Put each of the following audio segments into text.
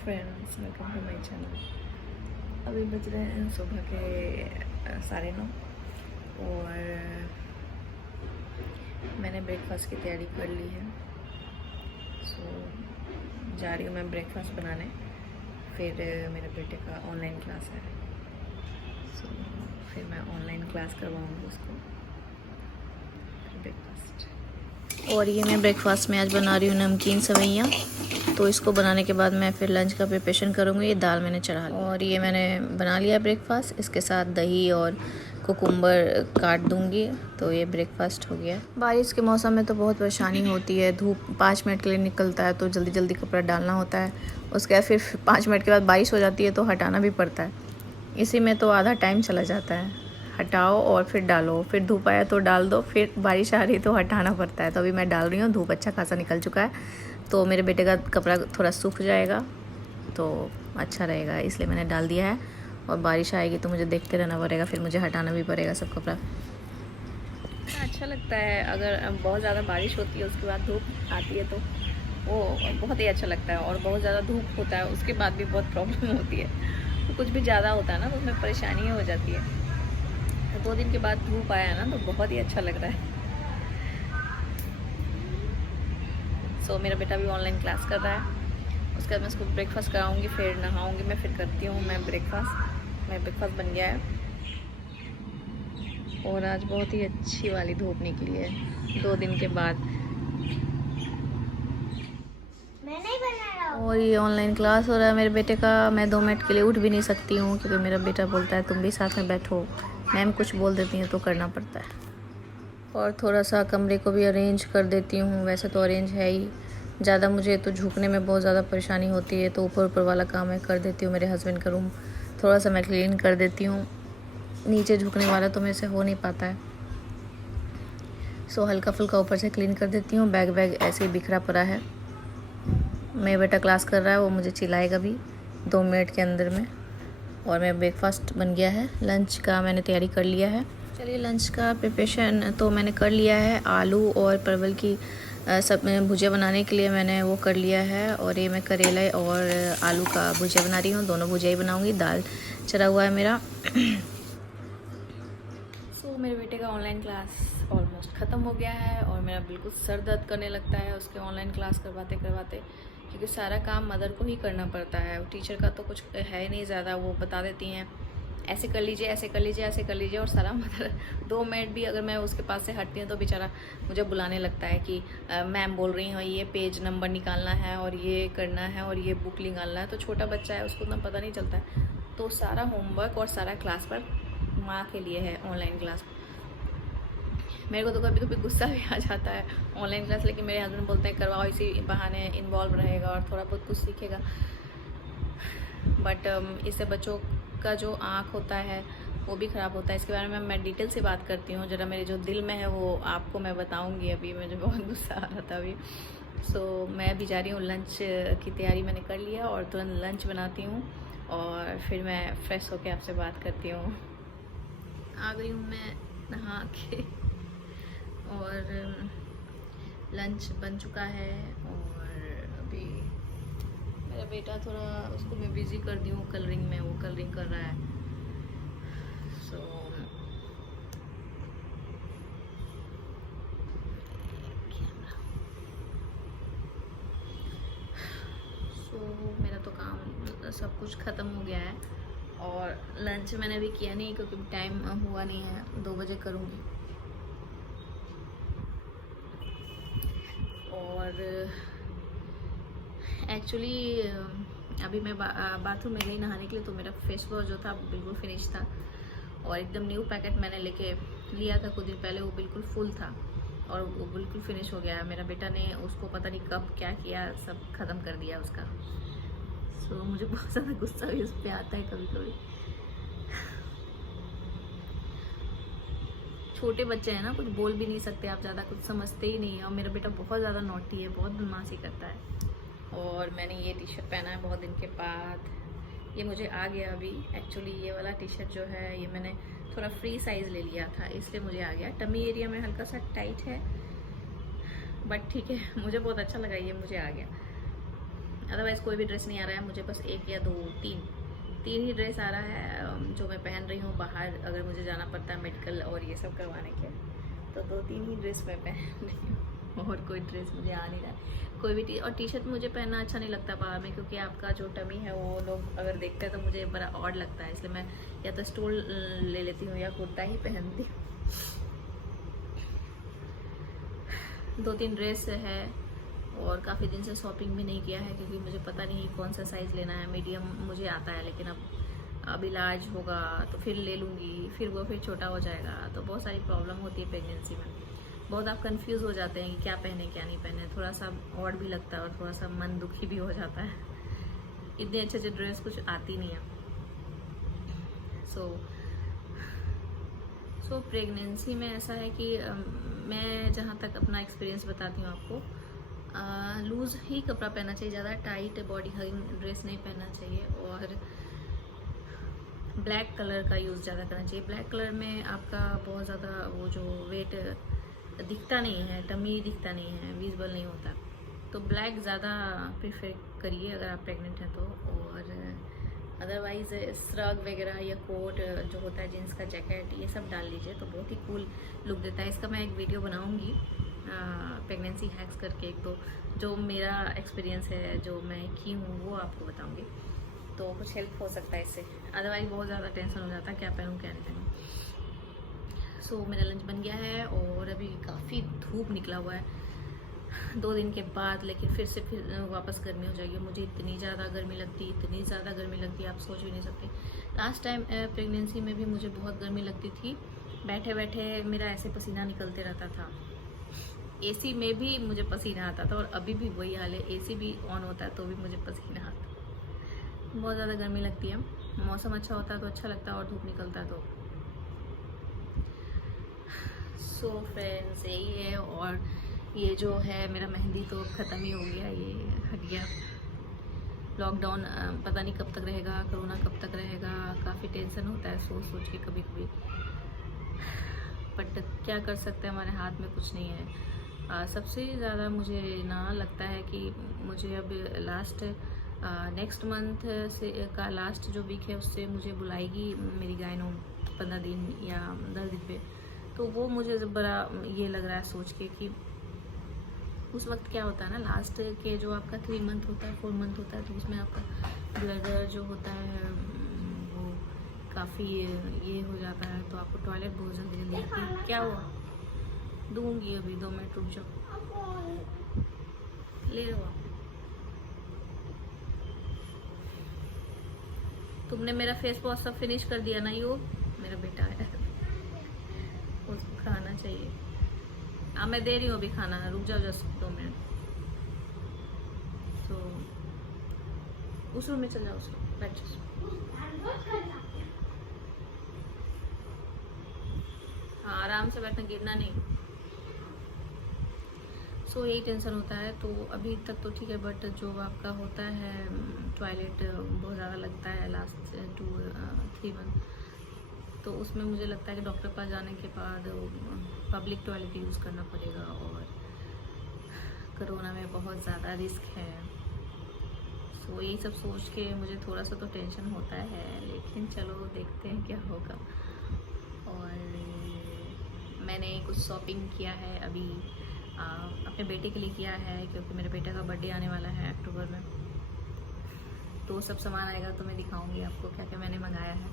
Friends, welcome to my channel. अभी बज रहे हैं सुबह के 9:30 और मैंने ब्रेकफास्ट की तैयारी कर ली है। सो जा रही हूँ मैं ब्रेकफास्ट बनाने। फिर मेरे बेटे का ऑनलाइन क्लास है, सो फिर मैं ऑनलाइन क्लास करवाऊँगी उसको ब्रेकफास्ट। और ये मैं ब्रेकफास्ट में आज बना रही हूँ नमकीन सेवइयाँ। तो इसको बनाने के बाद मैं फिर लंच का प्रिपरेशन करूँगी। ये दाल मैंने चढ़ा ली और ये मैंने बना लिया ब्रेकफास्ट। इसके साथ दही और कुकुम्बर काट दूँगी, तो ये ब्रेकफास्ट हो गया। बारिश के मौसम में तो बहुत परेशानी होती है। धूप 5 मिनट के लिए निकलता है तो जल्दी जल्दी कपड़ा डालना होता है, उसके बाद फिर 5 मिनट के बाद बारिश हो जाती है तो हटाना भी पड़ता है। इसी में तो आधा टाइम चला जाता है। हटाओ और फिर डालो, फिर धूप आया तो डाल दो, फिर बारिश आ रही तो हटाना पड़ता है। तो अभी मैं डाल रही हूँ, धूप अच्छा खासा निकल चुका है तो मेरे बेटे का कपड़ा थोड़ा सूख जाएगा तो अच्छा रहेगा, इसलिए मैंने डाल दिया है। और बारिश आएगी तो मुझे देखते रहना पड़ेगा, फिर मुझे हटाना भी पड़ेगा सब कपड़ा। अच्छा लगता है अगर बहुत ज़्यादा बारिश होती है उसके बाद धूप आती है तो वो बहुत ही अच्छा लगता है। और बहुत ज़्यादा धूप होता है उसके बाद भी बहुत प्रॉब्लम होती है। तो कुछ भी ज़्यादा होता है ना तो उसमें परेशानी हो जाती है। 2 दिन के बाद धूप आया ना तो बहुत ही अच्छा लग रहा है। सो मेरा बेटा भी ऑनलाइन क्लास कर रहा है, उसके बाद मैं उसको ब्रेकफास्ट कराऊंगी, फिर नहाऊंगी मैं, फिर करती हूँ मैं ब्रेकफास्ट। मेरा ब्रेकफास्ट बन गया है और आज बहुत ही अच्छी वाली धूप निकली है 2 दिन के बाद। और ये ऑनलाइन क्लास हो रहा है मेरे बेटे का। मैं 2 मिनट के लिए उठ भी नहीं सकती हूँ क्योंकि मेरा बेटा बोलता है तुम भी साथ में बैठो। मैम कुछ बोल देती हैं तो करना पड़ता है। और थोड़ा सा कमरे को भी अरेंज कर देती हूँ। वैसे तो अरेंज है ही, ज़्यादा मुझे तो झुकने में बहुत ज़्यादा परेशानी होती है तो ऊपर ऊपर वाला काम मैं कर देती हूँ। मेरे हस्बैंड का रूम थोड़ा सा मैं क्लीन कर देती हूँ, नीचे झुकने वाला तो मेरे से हो नहीं पाता है। सो हल्का फुल्का ऊपर से क्लीन कर देती हूँ। बैग ऐसे ही बिखरा पड़ा है। मेरा बेटा क्लास कर रहा है, वो मुझे चिल्लाएगा भी 2 मिनट के अंदर में। और मेरा ब्रेकफास्ट बन गया है। लंच का मैंने तैयारी कर लिया है। चलिए लंच का प्रिपरेशन तो मैंने कर लिया है। आलू और परवल की सब भुजिया बनाने के लिए मैंने वो कर लिया है। और ये मैं करेला और आलू का भुजिया बना रही हूँ, दोनों भुजिया ही बनाऊँगी। दाल चढ़ा हुआ है मेरा। सो मेरे बेटे का ऑनलाइन क्लास ऑलमोस्ट ख़त्म हो गया है और मेरा बिल्कुल सर दर्द करने लगता है उसके ऑनलाइन क्लास करवाते करवाते, क्योंकि सारा काम मदर को ही करना पड़ता है। टीचर का तो कुछ है नहीं ज़्यादा, वो बता देती हैं ऐसे कर लीजिए, ऐसे कर लीजिए, ऐसे कर लीजिए। और सारा मदर 2 मिनट भी अगर मैं उसके पास से हटती हूँ तो बेचारा मुझे बुलाने लगता है कि मैम बोल रही हूँ ये पेज नंबर निकालना है और ये करना है और ये बुक निकालना है। तो छोटा बच्चा है, उसको उतना पता नहीं चलता है। तो सारा होमवर्क और सारा क्लास पर माँ के लिए है ऑनलाइन क्लास। मेरे को तो कभी कभी गुस्सा भी आ जाता है ऑनलाइन क्लास, लेकिन मेरे हस्बैंड बोलते हैं करवाओ, इसी बहाने इन्वॉल्व रहेगा और थोड़ा बहुत कुछ सीखेगा। बट इससे बच्चों का जो आँख होता है वो भी ख़राब होता है। इसके बारे में मैं डिटेल से बात करती हूँ, ज़रा मेरे जो दिल में है वो आपको मैं बताऊँगी। अभी मुझे बहुत गुस्सा आ रहा था अभी। सो मैं अभी जा रही हूँ, लंच की तैयारी मैंने कर लिया और तुरंत लंच बनाती हूँ और फिर मैं फ्रेश होकर आपसे बात करती हूँ। आ गई हूँ मैं नहा के और लंच बन चुका है। और अभी मेरा बेटा थोड़ा उसको मैं बिज़ी कर दी हूँ कलरिंग में, वो कलरिंग कर रहा है। सो मेरा तो काम सब कुछ ख़त्म हो गया है और लंच मैंने अभी किया नहीं क्योंकि टाइम हुआ नहीं है, 2 बजे करूँगी। और एक्चुअली अभी मैं बाथरूम में गई नहाने के लिए तो मेरा फेस वॉश जो था बिल्कुल फिनिश था और एकदम न्यू पैकेट मैंने लेके लिया था कुछ दिन पहले, वो बिल्कुल फुल था और वो बिल्कुल फिनिश हो गया। मेरा बेटा ने उसको पता नहीं कब क्या किया, सब ख़त्म कर दिया उसका। सो मुझे बहुत ज़्यादा गुस्सा भी उस पर आता है कभी कभी। छोटे बच्चे हैं ना, कुछ बोल भी नहीं सकते आप, ज़्यादा कुछ समझते ही नहीं है। और मेरा बेटा बहुत ज़्यादा नॉटी है, बहुत बदमाशी करता है। और मैंने ये टी शर्ट पहना है बहुत दिन के बाद, ये मुझे आ गया अभी। एक्चुअली ये वाला टी शर्ट जो है ये मैंने थोड़ा फ्री साइज़ ले लिया था, इसलिए मुझे आ गया। टमी एरिया में हल्का सा टाइट है बट ठीक है, मुझे बहुत अच्छा लगा, ये मुझे आ गया। अदरवाइज़ कोई भी ड्रेस नहीं आ रहा है मुझे, बस एक या दो, तीन ही ड्रेस आ रहा है जो मैं पहन रही हूँ बाहर अगर मुझे जाना पड़ता है मेडिकल और ये सब करवाने के, तो 2-3 ही ड्रेस मैं पहन रही हूँ और कोई ड्रेस मुझे आ नहीं रहा है। कोई भी और टी शर्ट मुझे पहनना अच्छा नहीं लगता बाहर में, क्योंकि आपका जो टमी है वो लोग अगर देखते हैं तो मुझे बड़ा ऑड लगता है, इसलिए मैं या तो स्टोल ले लेती हूँ या कुर्ता ही पहनती हूँ। 2-3 ड्रेस है और काफ़ी दिन से शॉपिंग भी नहीं किया है, क्योंकि मुझे पता नहीं कौन सा साइज़ लेना है। मीडियम मुझे आता है, लेकिन अभी लार्ज होगा तो फिर ले लूँगी, फिर वो फिर छोटा हो जाएगा, तो बहुत सारी प्रॉब्लम होती है प्रेगनेंसी में। बहुत आप कंफ्यूज हो जाते हैं कि क्या पहने क्या नहीं पहने, थोड़ा सा ऑड भी लगता है और थोड़ा सा मन दुखी भी हो जाता है। इतने अच्छे अच्छे ड्रेस कुछ आती नहीं है। सो प्रेगनेंसी में ऐसा है कि मैं जहाँ तक अपना एक्सपीरियंस बताती हूँ आपको, लूज़ ही कपड़ा पहनना चाहिए, ज़्यादा टाइट बॉडी हगिंग ड्रेस नहीं पहनना चाहिए, और ब्लैक कलर का यूज़ ज़्यादा करना चाहिए। ब्लैक कलर में आपका बहुत ज़्यादा वो जो वेट दिखता नहीं है, टमी दिखता नहीं है, विजिबल नहीं होता, तो ब्लैक ज़्यादा प्रेफर करिए अगर आप प्रेग्नेंट हैं तो। और अदरवाइज़ श्रग वगैरह या कोट जो होता है, जीन्स का जैकेट, ये सब डाल लीजिए तो बहुत ही कूल लुक देता है। इसका मैं एक वीडियो बनाऊंगी प्रेगनेंसी हैक्स करके, एक तो जो मेरा एक्सपीरियंस है जो मैं की हूँ वो आपको बताऊंगी, तो कुछ हेल्प हो सकता है इससे। अदरवाइज़ बहुत ज़्यादा टेंशन हो जाता है क्या पहनूँ क्या नहीं पहनूँ। सो मेरा लंच बन गया है और अभी काफ़ी धूप निकला हुआ है 2 दिन के बाद, लेकिन फिर वापस गर्मी हो जाएगी। मुझे इतनी ज़्यादा गर्मी लगती आप सोच भी नहीं सकते। लास्ट टाइम प्रेगनेंसी में भी मुझे बहुत गर्मी लगती थी, बैठे बैठे मेरा ऐसे पसीना निकलते रहता था, एसी में भी मुझे पसीना आता था, और अभी भी वही हाल है, एसी भी ऑन होता है तो भी मुझे पसीना आता है। बहुत ज़्यादा गर्मी लगती है। मौसम अच्छा होता है तो अच्छा लगता है, और धूप निकलता है तो। सो फ्रेंड्स यही है। और ये जो है मेरा मेहंदी तो ख़त्म ही हो गया, ये हट गया। लॉकडाउन पता नहीं कब तक रहेगा, कोरोना कब तक रहेगा, काफ़ी टेंशन होता है सोच के कभी कभी, बट क्या कर सकते हैं, हमारे हाथ में कुछ नहीं है। सबसे ज़्यादा मुझे ना लगता है कि मुझे अब लास्ट नेक्स्ट मंथ से का लास्ट जो वीक है उससे मुझे बुलाएगी मेरी गायनो 15 दिन या 10 दिन पे, तो वो मुझे बड़ा ये लग रहा है सोच के कि उस वक्त क्या होता है ना, लास्ट के जो आपका 3 मंथ होता है 4 मंथ होता है, तो उसमें आपका ब्लडर जो होता है वो काफ़ी ये हो जाता है, तो आपको टॉयलेट बहुत जल्दी आती है। क्या हुआ? दूंगी अभी 2 मिनट रुक जाओ, ले लो आप। तुमने मेरा फेस वॉश सब फिनिश कर दिया ना? यो मेरा बेटा है, उसको खाना चाहिए। हाँ मैं दे रही हूँ अभी खाना, रुक जाओ जस्ट 2 मिनट। तो उस रूम में चल जाओ, उसको बैठ जाओ। हाँ आराम से बैठना, गिरना नहीं। सो यही टेंशन होता है। तो अभी तक तो ठीक है, बट जो आपका होता है टॉयलेट बहुत ज़्यादा लगता है लास्ट 2-3 मंथ, तो उसमें मुझे लगता है कि डॉक्टर पास जाने के बाद पब्लिक टॉयलेट यूज़ करना पड़ेगा, और कोरोना में बहुत ज़्यादा रिस्क है। सो यही सब सोच के मुझे थोड़ा सा तो टेंशन होता है, लेकिन चलो देखते हैं क्या होगा। और मैंने कुछ शॉपिंग किया है अभी, अपने बेटे के लिए किया है, क्योंकि मेरे बेटे का बर्थडे आने वाला है अक्टूबर में, तो सब सामान आएगा तो मैं दिखाऊंगी आपको क्या क्या मैंने मंगाया है।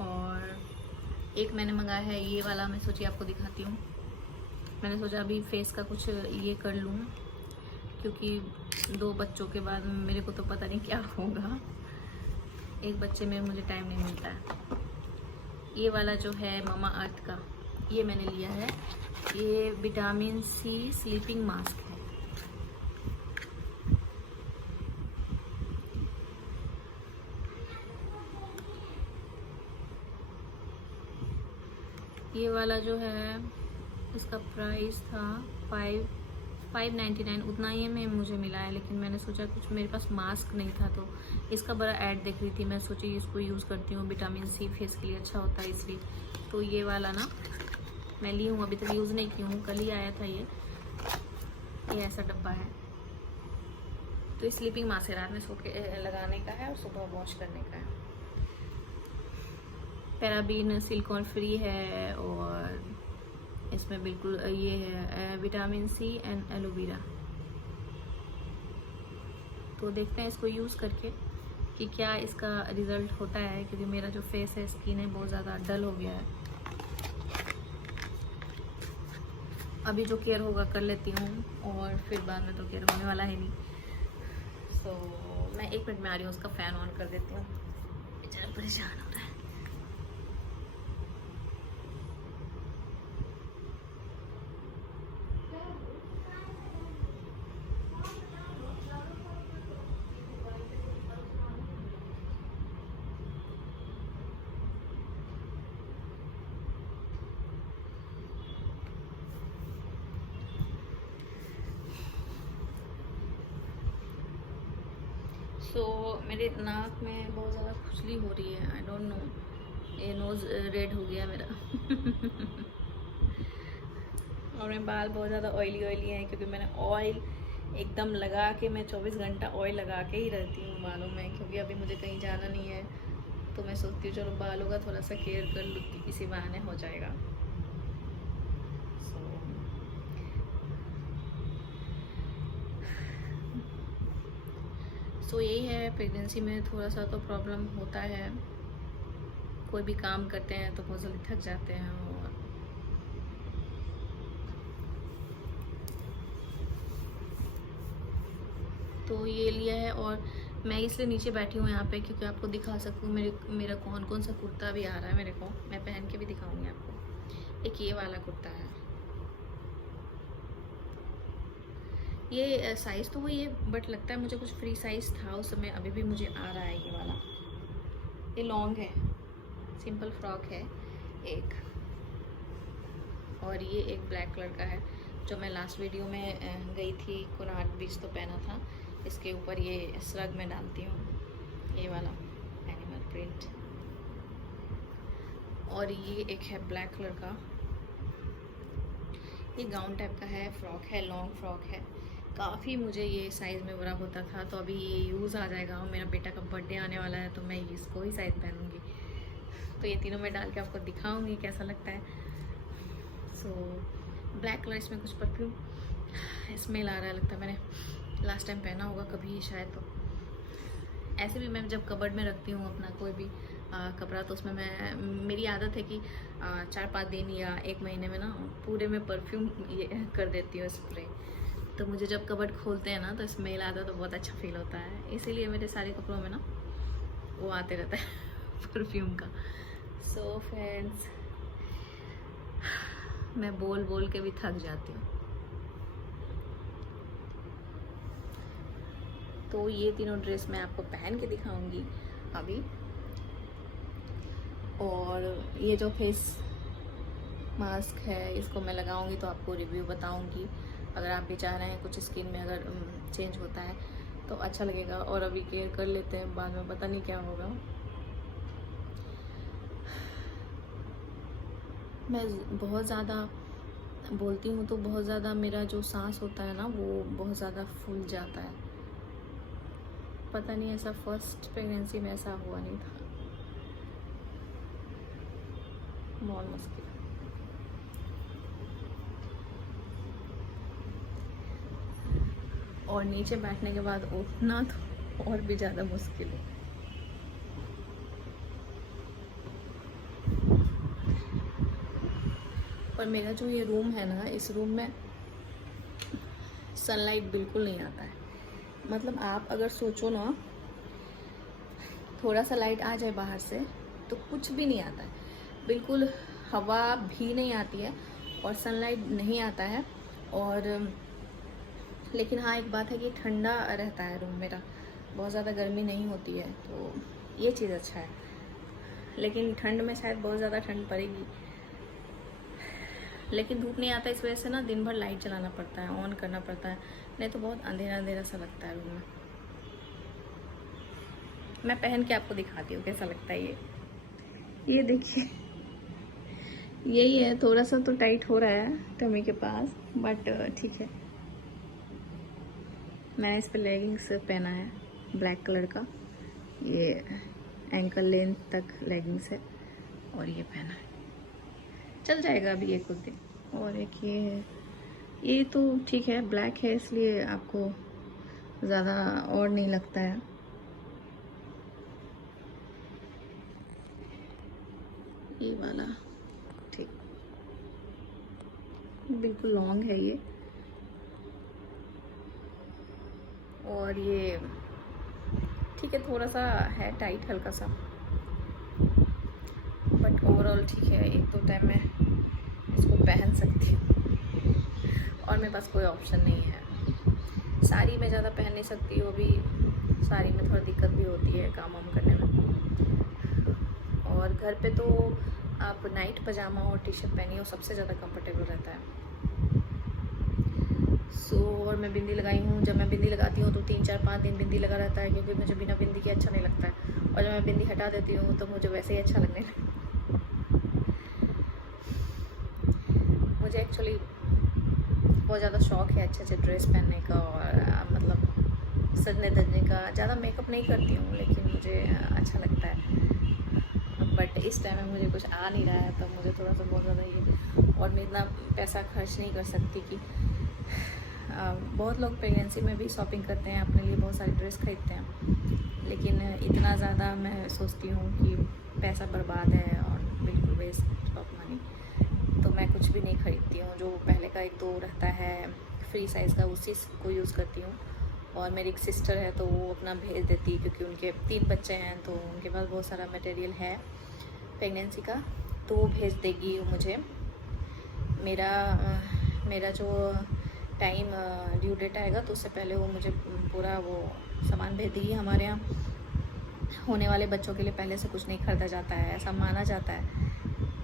और एक मैंने मंगाया है ये वाला, मैं सोची आपको दिखाती हूँ। मैंने सोचा अभी फेस का कुछ ये कर लूँ, क्योंकि 2 बच्चों के बाद मेरे को तो पता नहीं क्या होगा, एक बच्चे में मुझे टाइम नहीं मिलता है। ये वाला जो है मामा अर्थ का, ये मैंने लिया है, ये विटामिन सी स्लीपिंग मास्क है। ये वाला जो है इसका प्राइस था 599, उतना ही में मुझे मिला है, लेकिन मैंने सोचा कुछ मेरे पास मास्क नहीं था, तो इसका बड़ा ऐड देख रही थी, मैं सोची इसको यूज़ करती हूँ, विटामिन सी फेस के लिए अच्छा होता है इसलिए। तो ये वाला ना मैं ली हूँ, अभी तक यूज़ नहीं की हूँ, कल ही आया था ये ऐसा डब्बा है। तो स्लीपिंग मास्क है, रात में सो के लगाने का है और सुबह वॉश करने का है। पैराबीन सिलिकॉन फ्री है और इसमें बिल्कुल ये है विटामिन सी एंड एलोवेरा। तो देखते हैं इसको यूज़ करके कि क्या इसका रिज़ल्ट होता है, क्योंकि मेरा जो फेस है, स्किन है, बहुत ज़्यादा डल हो गया है। अभी जो केयर होगा कर लेती हूँ और फिर बाद में तो केयर होने वाला है नहीं। सो मैं 1 मिनट में आ रही हूँ, उसका फ़ैन ऑन कर देती हूँ, बेचारा परेशान हो रहा है। सो मेरे नाक में बहुत ज़्यादा खुजली हो रही है, आई डोंट नो, ये नोज़ रेड हो गया मेरा और मेरे बाल बहुत ज़्यादा ऑयली हैं, क्योंकि मैंने ऑयल एकदम लगा के, मैं 24 घंटा ऑयल लगा के ही रहती हूँ बालों में, क्योंकि अभी मुझे कहीं जाना नहीं है। तो मैं सोचती हूँ चलो बालों का थोड़ा सा केयर कर लूँ, इसी बहाने हो जाएगा। सो यही है, प्रेगनेंसी में थोड़ा सा तो प्रॉब्लम होता है। कोई भी काम करते हैं तो बहुत जल्दी थक जाते हैं। और तो ये लिया है, और मैं इसलिए नीचे बैठी हूँ यहाँ पे क्योंकि आपको दिखा सकूँ मेरा कौन सा कुर्ता भी आ रहा है मेरे को। मैं पहन के भी दिखाऊंगी आपको। एक ये वाला कुर्ता है, ये साइज़ तो वही है, बट लगता है मुझे कुछ फ्री साइज़ था उस समय, अभी भी मुझे आ रहा है ये वाला। ये लॉन्ग है, सिंपल फ्रॉक है एक, और ये एक ब्लैक कलर का है जो मैं लास्ट वीडियो में गई थी कोणार्क बीच तो पहना था। इसके ऊपर ये स्रग में डालती हूँ, ये वाला एनिमल प्रिंट। और ये एक है ब्लैक कलर का, ये गाउन टाइप का है, फ्रॉक है, लॉन्ग फ्रॉक है। काफ़ी मुझे ये साइज़ में बड़ा होता था, तो अभी ये यूज़ आ जाएगा। मेरा बेटा का बर्थडे आने वाला है तो मैं इसको ही साइज़ पहनूंगी। तो ये तीनों मैं डाल के आपको दिखाऊंगी कैसा लगता है। सो ब्लैक कलर, इसमें कुछ परफ्यूम स्मेल आ रहा है, लगता है मैंने लास्ट टाइम पहना होगा कभी शायद। तो ऐसे भी मैं जब कबर्ड में रखती हूँ अपना कोई भी कपड़ा, तो उसमें मेरी आदत है कि 4-5 दिन या 1 महीने में ना पूरे में परफ्यूम ये कर देती हूँ स्प्रे। तो मुझे जब कबर्ड खोलते हैं ना तो स्मेल आता है तो बहुत अच्छा फील होता है, इसीलिए मेरे सारे कपड़ों में ना वो आते रहता है परफ्यूम का। सो फ्रेंड्स, मैं बोल के भी थक जाती हूँ। तो ये तीनों ड्रेस मैं आपको पहन के दिखाऊंगी अभी। और ये जो फेस मास्क है इसको मैं लगाऊंगी तो आपको रिव्यू बताऊंगी। अगर आप भी चाह रहे हैं कुछ स्किन में अगर चेंज होता है तो अच्छा लगेगा। और अभी केयर कर लेते हैं, बाद में पता नहीं क्या होगा। मैं बहुत ज़्यादा बोलती हूँ तो बहुत ज़्यादा मेरा जो सांस होता है ना वो बहुत ज़्यादा फूल जाता है। पता नहीं, ऐसा फर्स्ट प्रेगनेंसी में ऐसा हुआ नहीं था, बहुत मुश्किल। और नीचे बैठने के बाद उठना तो और भी ज़्यादा मुश्किल है। और मेरा जो ये रूम है ना, इस रूम में सनलाइट बिल्कुल नहीं आता है। मतलब आप अगर सोचो ना, थोड़ा सा लाइट आ जाए बाहर से तो कुछ भी नहीं आता है, बिल्कुल हवा भी नहीं आती है और सनलाइट नहीं आता है। और लेकिन हाँ, एक बात है कि ठंडा रहता है रूम मेरा, बहुत ज़्यादा गर्मी नहीं होती है, तो ये चीज़ अच्छा है। लेकिन ठंड में शायद बहुत ज़्यादा ठंड पड़ेगी, लेकिन धूप नहीं आता, इस वजह से ना दिन भर लाइट चलाना पड़ता है, ऑन करना पड़ता है, नहीं तो बहुत अंधेरा अंधेरा सा लगता है रूम में। मैं पहन के आपको दिखाती हूँ कैसा लगता है ये देखिए, यही है, थोड़ा सा तो टाइट हो रहा है टमी के पास, बट ठीक है। मैंने इस पर लेगिंग्स पहना है ब्लैक कलर का, ये एंकल लेंथ तक लेगिंग्स है और ये पहना है, चल जाएगा अभी ये कुछ दिन। और एक ये है, ये तो ठीक है, ब्लैक है इसलिए आपको ज़्यादा और नहीं लगता है। ये वाला ठीक, बिल्कुल लॉन्ग है ये। और ये ठीक है, थोड़ा सा है टाइट हल्का सा, बट ओवरऑल ठीक है। एक दो टाइम मैं इसको पहन सकती हूँ और मेरे पास कोई ऑप्शन नहीं है। साड़ी में ज़्यादा पहन नहीं सकती हूँ, अभी साड़ी में थोड़ा दिक्कत भी होती है काम वाम करने में। और घर पे तो आप नाइट पजामा और टी शर्ट पहनिए, वो सबसे ज़्यादा कंफर्टेबल रहता है। और मैं बिंदी लगाई हूँ। जब मैं बिंदी लगाती हूँ तो 3-4-5 दिन बिंदी लगा रहता है, क्योंकि मुझे बिना बिंदी के अच्छा नहीं लगता है। और जब मैं बिंदी हटा देती हूँ तो मुझे वैसे ही अच्छा लगने लगता है। मुझे एक्चुअली बहुत ज़्यादा शौक़ है अच्छे अच्छे ड्रेस पहनने का, और मतलब सजने धजने का। ज़्यादा मेकअप नहीं करती हूँ लेकिन मुझे अच्छा लगता है। बट इस टाइम में मुझे कुछ आ नहीं रहा है, तो मुझे थोड़ा सा बहुत ज़्यादा ये, और मैं इतना पैसा खर्च नहीं कर सकती कि बहुत लोग प्रेगनेंसी में भी शॉपिंग करते हैं, अपने लिए बहुत सारी ड्रेस खरीदते हैं, लेकिन इतना ज़्यादा मैं सोचती हूँ कि पैसा बर्बाद है और बिल्कुल वेस्ट ऑफ मनी, तो मैं कुछ भी नहीं खरीदती हूँ। जो पहले का एक तो रहता है फ्री साइज़ का, उसी को यूज़ करती हूँ। और मेरी एक सिस्टर है तो वो अपना भेज देती है, क्योंकि उनके 3 बच्चे हैं तो उनके पास बहुत सारा मटेरियल है प्रेगनेंसी का, तो वो भेज देगी मुझे। मेरा जो टाइम ड्यू डेट आएगा तो उससे पहले वो मुझे पूरा वो सामान भेज देगी। हमारे यहाँ होने वाले बच्चों के लिए पहले से कुछ नहीं खरीदा जाता है, ऐसा माना जाता है।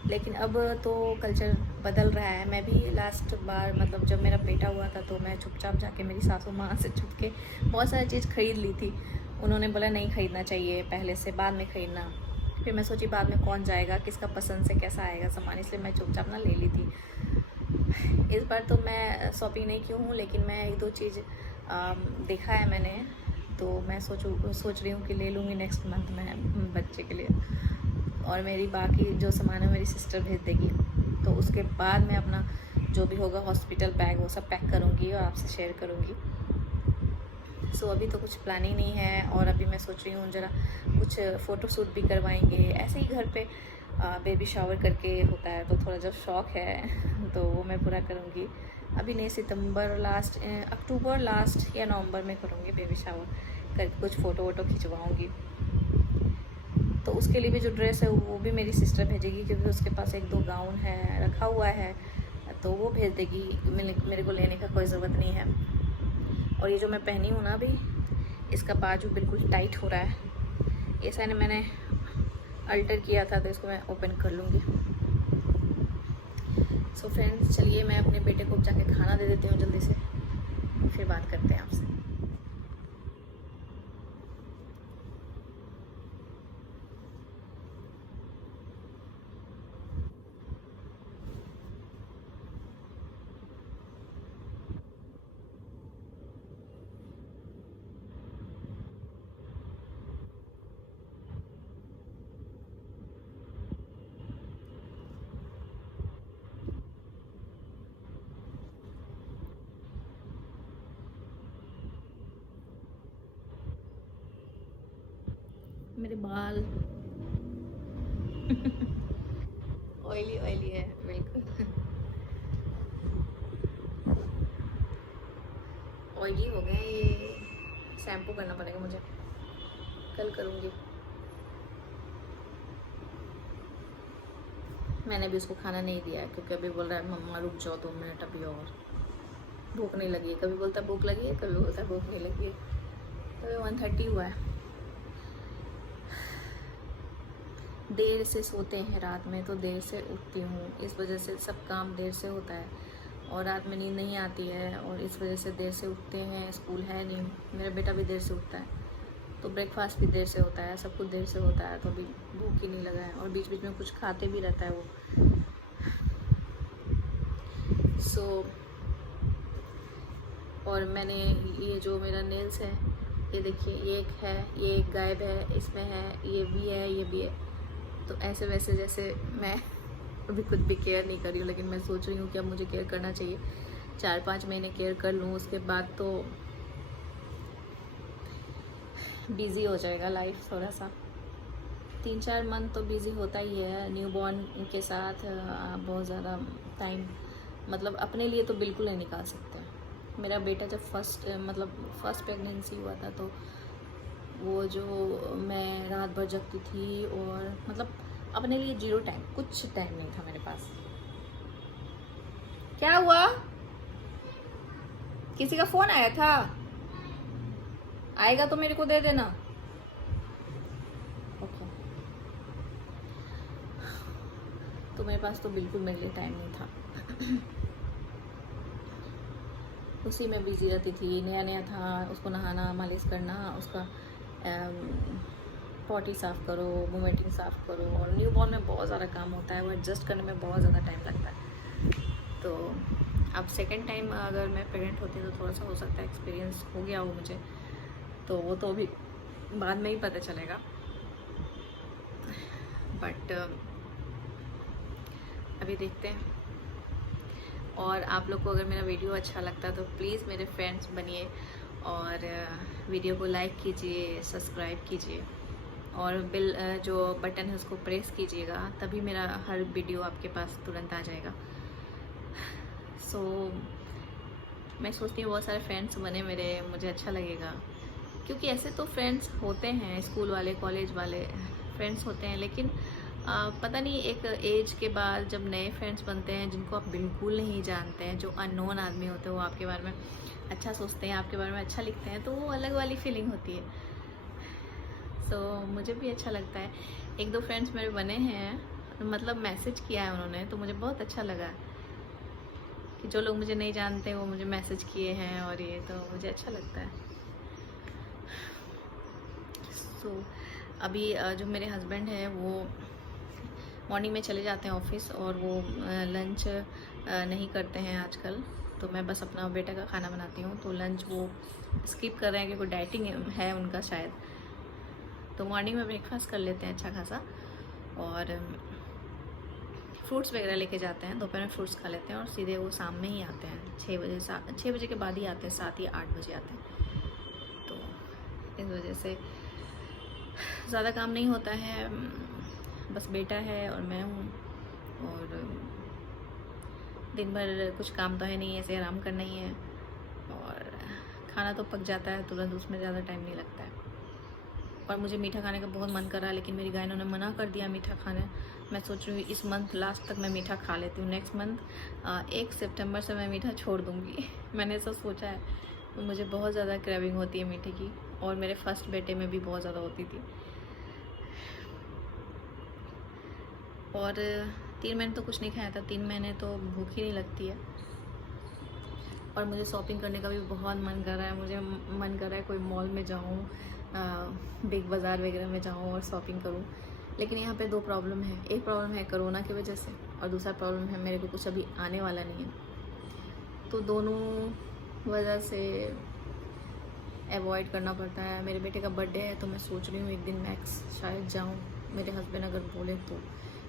लेकिन अब तो कल्चर बदल रहा है। मैं भी लास्ट बार मतलब जब मेरा बेटा हुआ था तो मैं चुपचाप जाके मेरी सासू माँ से छुप के बहुत सारी चीज़ खरीद ली थी। उन्होंने बोला नहीं खरीदना चाहिए, पहले से बाद में खरीदना। फिर मैं सोची बाद में कौन जाएगा, किसका पसंद से कैसा आएगा सामान, इसलिए मैं चुपचाप ना ले ली थी। इस बार तो मैं शॉपिंग नहीं की हूँ, लेकिन मैं 1-2 चीज़ देखा है मैंने, तो मैं सोच रही हूँ कि ले लूँगी नेक्स्ट मंथ में बच्चे के लिए। और मेरी बाकी जो सामान है मेरी सिस्टर भेज देगी, तो उसके बाद मैं अपना जो भी होगा हॉस्पिटल बैग वो सब पैक करूँगी और आपसे शेयर करूँगी। सो अभी तो कुछ प्लानिंग नहीं है, और अभी मैं सोच रही हूँ ज़रा कुछ फ़ोटोशूट भी करवाएंगे। ऐसे ही घर पे बेबी शावर करके होता है, तो थोड़ा जो शौक़ है तो वो मैं पूरा करूँगी। अभी नहीं, अक्टूबर लास्ट या नवंबर में करूँगी बेबी शावर करके, कुछ फ़ोटो वोटो खिंचवाऊँगी। तो उसके लिए भी जो ड्रेस है वो भी मेरी सिस्टर भेजेगी, क्योंकि उसके पास 1-2 गाउन है रखा हुआ है, तो वो भेज देगी। मेरे को लेने का कोई ज़रूरत नहीं है। और ये जो मैं पहनी हूँ ना अभी, इसका बाजू बिल्कुल टाइट हो रहा है। ऐसा नहीं, मैंने अल्टर किया था तो इसको मैं ओपन कर लूँगी। सो फ्रेंड्स, चलिए मैं अपने बेटे को जाके खाना दे देती हूँ जल्दी से, फिर बात करते हैं आपसे। मेरे बाल ऑयली है बिल्कुल, ऑयली हो गए। ये शैम्पू करना पड़ेगा मुझे, कल करूँगी। मैंने भी उसको खाना नहीं दिया है, क्योंकि अभी बोल रहा है मम्मा रुक जाओ 2 मिनट अभी और, भूख नहीं लगी है। कभी बोलता भूख लगी है, कभी बोलता भूख नहीं लगी है। तो 1:30 हुआ है। देर से सोते हैं रात में, तो देर से उठती हूँ, इस वजह से सब काम देर से होता है, और रात में नींद नहीं आती है, और इस वजह से देर से उठते हैं। स्कूल है नहीं, मेरा बेटा भी देर से उठता है, तो ब्रेकफास्ट भी देर से होता है, सब कुछ देर से होता है, तो अभी भूख ही नहीं लगा है। और बीच बीच में कुछ खाते भी रहता है वो। और मैंने ये जो मेरा नेल्स है, ये देखिए, ये एक है, ये एक गायब है, इसमें है, ये भी है, ये भी है। तो ऐसे वैसे जैसे मैं अभी खुद भी केयर नहीं कर रही हूँ, लेकिन मैं सोच रही हूँ कि अब मुझे केयर करना चाहिए। 4-5 महीने केयर कर लूँ, उसके बाद तो बिज़ी हो जाएगा लाइफ थोड़ा सा। 3-4 मंथ तो बिज़ी होता ही है न्यूबॉर्न के साथ। आप बहुत ज़्यादा टाइम मतलब अपने लिए तो बिल्कुल नहीं निकाल सकते। मेरा बेटा जब फर्स्ट प्रेगनेंसी हुआ था, तो वो जो मैं रात भर जगती थी और मतलब अपने लिए 0 टाइम, कुछ टाइम नहीं था मेरे पास। क्या हुआ? किसी का फ़ोन आया था? आएगा तो मेरे को दे देना। ओके। तो मेरे पास तो बिल्कुल मेरे लिए टाइम नहीं था। उसी में बिजी रहती थी। नया नया था, उसको नहाना, मालिश करना, उसका पॉटी साफ़ करो, वोमिटिंग साफ़ करो, और न्यूबॉर्न में बहुत ज़्यादा काम होता है, वो एडजस्ट करने में बहुत ज़्यादा टाइम लगता है। तो अब सेकंड टाइम अगर मैं प्रेग्नेंट होती तो थोड़ा सा हो सकता है एक्सपीरियंस हो गया हो मुझे, तो वो तो अभी बाद में ही पता चलेगा। बट अभी देखते हैं। और आप लोग को अगर मेरा वीडियो अच्छा लगता है तो प्लीज़ मेरे फ्रेंड्स बनिए और वीडियो को लाइक कीजिए, सब्सक्राइब कीजिए, और बिल जो बटन है उसको प्रेस कीजिएगा, तभी मेरा हर वीडियो आपके पास तुरंत आ जाएगा। सो मैं सोचती हूँ बहुत सारे फ्रेंड्स बने मेरे, मुझे अच्छा लगेगा, क्योंकि ऐसे तो फ्रेंड्स होते हैं, स्कूल वाले, कॉलेज वाले फ्रेंड्स होते हैं, लेकिन पता नहीं एक एज के बाद जब नए फ्रेंड्स बनते हैं जिनको आप बिल्कुल नहीं जानते हैं, जो अननोन आदमी होते हैं, वो आपके बारे में अच्छा सोचते हैं, आपके बारे में अच्छा लिखते हैं, तो वो अलग वाली फीलिंग होती है। सो मुझे भी अच्छा लगता है। 1-2 फ्रेंड्स मेरे बने हैं, मतलब मैसेज किया है उन्होंने, तो मुझे बहुत अच्छा लगा कि जो लोग मुझे नहीं जानते वो मुझे मैसेज किए हैं, और ये तो मुझे अच्छा लगता है। सो अभी जो मेरे हस्बैंड हैं वो मॉर्निंग में चले जाते हैं ऑफिस, और वो लंच नहीं करते हैं आजकल, तो मैं बस अपना बेटा का खाना बनाती हूँ। तो लंच वो स्किप कर रहे हैं क्योंकि डाइटिंग है उनका शायद। तो मॉर्निंग में ब्रेकफास्ट कर लेते हैं अच्छा खासा, और फ्रूट्स वगैरह लेके जाते हैं। दोपहर में फ्रूट्स खा लेते हैं और सीधे वो शाम में ही आते हैं, 6 बजे के बाद ही आते हैं, 7 या 8 बजे आते हैं। तो इस वजह से ज़्यादा काम नहीं होता है, बस बेटा है और मैं हूँ, और दिन भर कुछ काम तो है नहीं, ऐसे आराम करना ही है, और खाना तो पक जाता है तुरंत, उसमें ज़्यादा टाइम नहीं लगता है। और मुझे मीठा खाने का बहुत मन कर रहा है, लेकिन मेरी गाय ने मना कर दिया मीठा खाने। मैं सोच रही हूँ इस मंथ लास्ट तक मैं मीठा खा लेती हूँ, नेक्स्ट मंथ 1 सितंबर से मैं मीठा छोड़ दूँगी। मैंने ऐसा सोचा है। तो मुझे बहुत ज़्यादा क्रेविंग होती है मीठे की, और मेरे फर्स्ट बेटे में भी बहुत ज़्यादा होती थी। और 3 महीने तो कुछ नहीं खाया था, 3 महीने तो भूख ही नहीं लगती है। और मुझे शॉपिंग करने का भी बहुत मन कर रहा है। मुझे मन कर रहा है कोई मॉल में जाऊँ, बिग बाज़ार वगैरह में जाऊँ और शॉपिंग करूँ। लेकिन यहाँ पे 2 प्रॉब्लम है। एक प्रॉब्लम है कोरोना की वजह से, और दूसरा प्रॉब्लम है मेरे को कुछ अभी आने वाला नहीं है। तो दोनों वजह से अवॉइड करना पड़ता है। मेरे बेटे का बर्थडे है, तो मैं सोच रही हूँ एक दिन मैक्स शायद जाऊँ, मेरे हस्बैंड अगर बोले तो,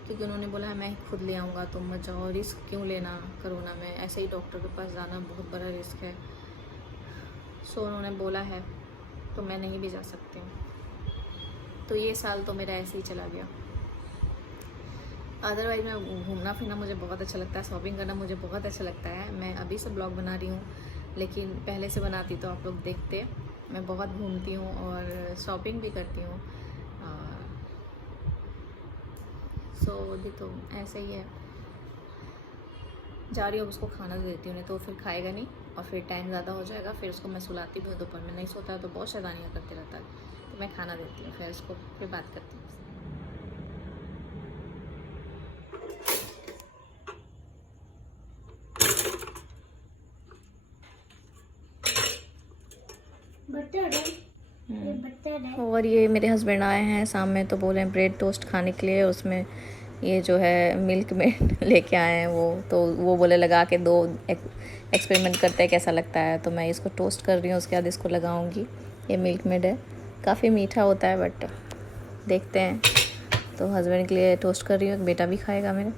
क्योंकि उन्होंने बोला है मैं खुद ले आऊँगा, तुम मत जाओ, रिस्क क्यों लेना कोरोना में, ऐसे ही डॉक्टर के पास जाना बहुत बड़ा रिस्क है। सो उन्होंने बोला है, तो मैं नहीं भी जा सकती हूँ। तो ये साल तो मेरा ऐसे ही चला गया। अदरवाइज़ मैं घूमना फिरना मुझे बहुत अच्छा लगता है, शॉपिंग करना मुझे बहुत अच्छा लगता है। मैं अभी से ब्लॉग बना रही हूँ, लेकिन पहले से बनाती तो आप लोग देखते। मैं बहुत घूमती हूँ और शॉपिंग भी करती हूँ। सो अभी तो ऐसे ही है, जा रही हूँ, उसको खाना देती हूँ, नहीं तो फिर खाएगा नहीं, और फिर टाइम ज़्यादा हो जाएगा। फिर उसको मैं सुलाती भी हूँ, दोपहर में नहीं सोता है तो बहुत शैतानियाँ करते रहता है, तो मैं खाना देती हूँ, फिर उसको फिर बात करती हूँ। और ये मेरे हस्बैंड आए हैं शाम में, तो बोले ब्रेड टोस्ट खाने के लिए, उसमें ये जो है मिल्क में लेके आए हैं वो बोले लगा के दो, एक्सपेरिमेंट करते हैं कैसा लगता है। तो मैं इसको टोस्ट कर रही हूँ, उसके बाद इसको लगाऊंगी। ये मिल्क मेड है, काफ़ी मीठा होता है बट देखते हैं। तो हस्बैंड के लिए टोस्ट कर रही हूँ, बेटा भी खाएगा मेरे।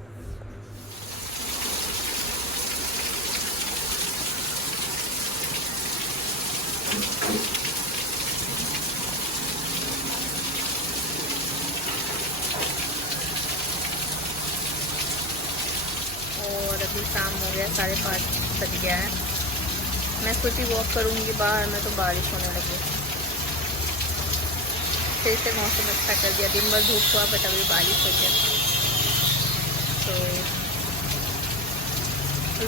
और अभी शाम हो गया, 5:30 बज गया है। मैं सोची वॉक करूँगी बाहर में, तो बारिश होने लगी। फिर से मौसम अच्छा कर दिया, दिन भर धूप हुआ बट अभी बारिश हो गया। तो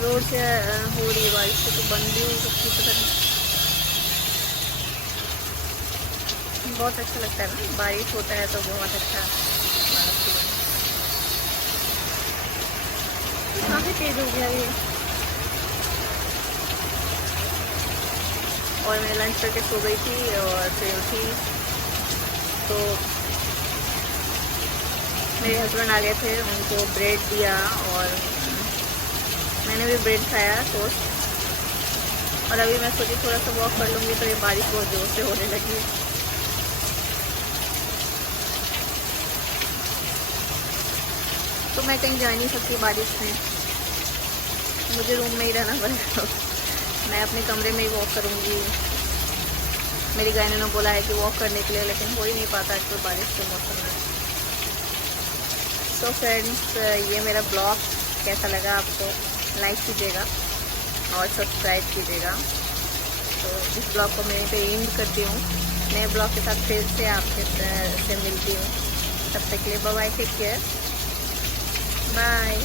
रोड से हो रही है बारिश, तो बंद भी हो सकती, पता नहीं। बहुत अच्छा लगता है ना, बारिश होता है तो बहुत अच्छा। काफ़ी तेज़ हो गया ये। और मैं लंच करके सो गई थी और फिर उठी तो मेरे हस्बैंड आ गए थे, उनको ब्रेड दिया और मैंने भी ब्रेड खाया टोस्ट। और अभी मैं सोची थोड़ा सा वॉक कर लूँगी, तो ये बारिश बहुत ज़ोर से होने लगी। तो मैं कहीं जा नहीं सकती बारिश में, मुझे रूम में ही रहना पड़ेगा। मैं अपने कमरे में ही वॉक करूँगी। मेरी गायने ने बोला है कि वॉक करने के लिए, लेकिन हो ही नहीं पाता तो बारिश के मौसम में। तो फ्रेंड्स, ये मेरा ब्लॉग कैसा लगा आपको, लाइक कीजिएगा और सब्सक्राइब कीजिएगा। तो इस ब्लॉग को मैं यहीं पे एंड करती हूँ। नए ब्लॉग के साथ फिर से आपके से मिलती हूँ। तब तक के लिए bye bye, take care, bye.